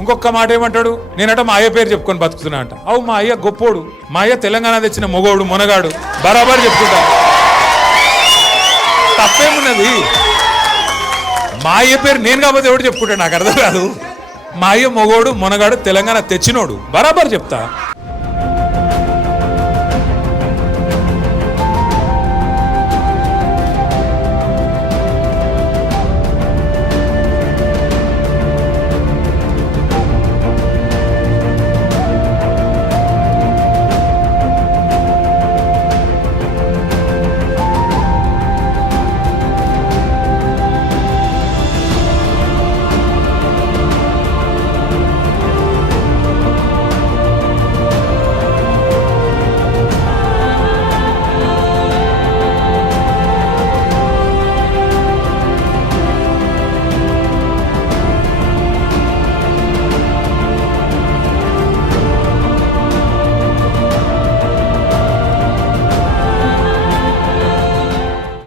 ఇంకొక మాట ఏమంటాడు, నేనట మా అయ్య పేరు చెప్పుకొని బతుకుతున్నా అంట. అవు మా అయ్య గొప్పోడు, మా అయ్య తెలంగాణ తెచ్చిన మొగోడు మునగాడు, బరాబర్ చెప్పుకుంటా. తప్పేమున్నది? మా అయ్య పేరు నేను కాకపోతే ఎవడు చెప్పుకుంటా, నాకు అర్థం కాదు. మా అయ్య మొగోడు మునగాడు తెలంగాణ తెచ్చినోడు, బరాబర్ చెప్తా.